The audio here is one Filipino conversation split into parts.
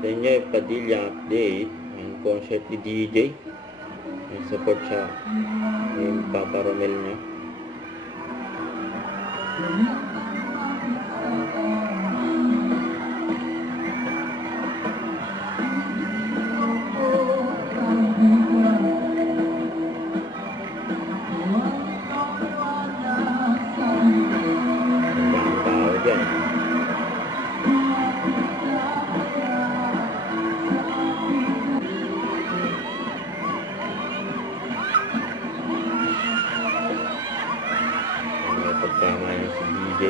Daniel Padilla update ang concert ni DJ. May support siya yung Papa Romel niya. Ang tao dyan. May pagkama niya si DJ.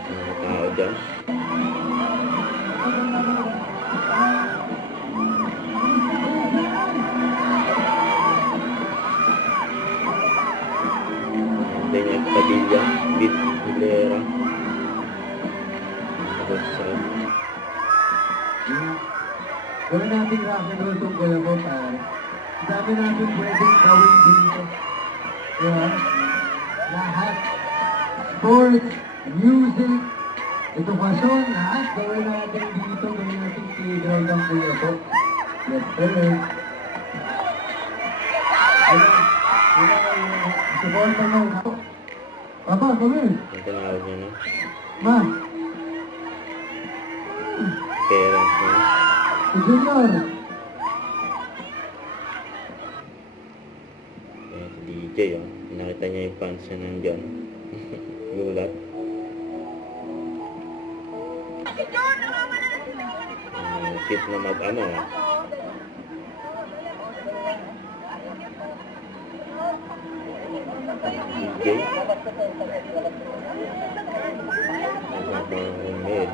Sa mga tao dyan. Daniel Padilla, Bit Hilera. Wala nating rock and roll tungkol ako, pare. Dami natin pwedeng gawin dito. Diba? Lahat. Sports, music, edukasyon, lahat gawin natin dito. Gawin natin playground ang kuya ko. Yes, sir. Supportan mo ako. Papa, kami. Ang tinawag niya, no? Ma, Parents niya. si Junior. Ayan si DJ, oh. Nakita niya yung fans niya nandyan. Gulat. Cute na mag-ama, oh. DJ. Romel.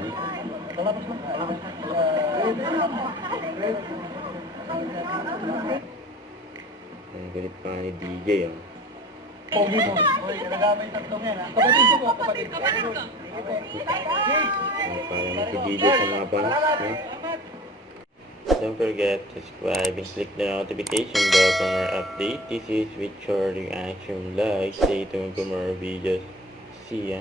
Ang galit pa ni DJ, oh. Pogi mo. Hoy, nalagamay tatlong yan, ha? Kapatid ko, kapatid. Parang si DJ sa mga fans, no? Don't forget to subscribe and click the notification bell for more update. This is with short reaction vlog. Stay tuned for more videos. See ya.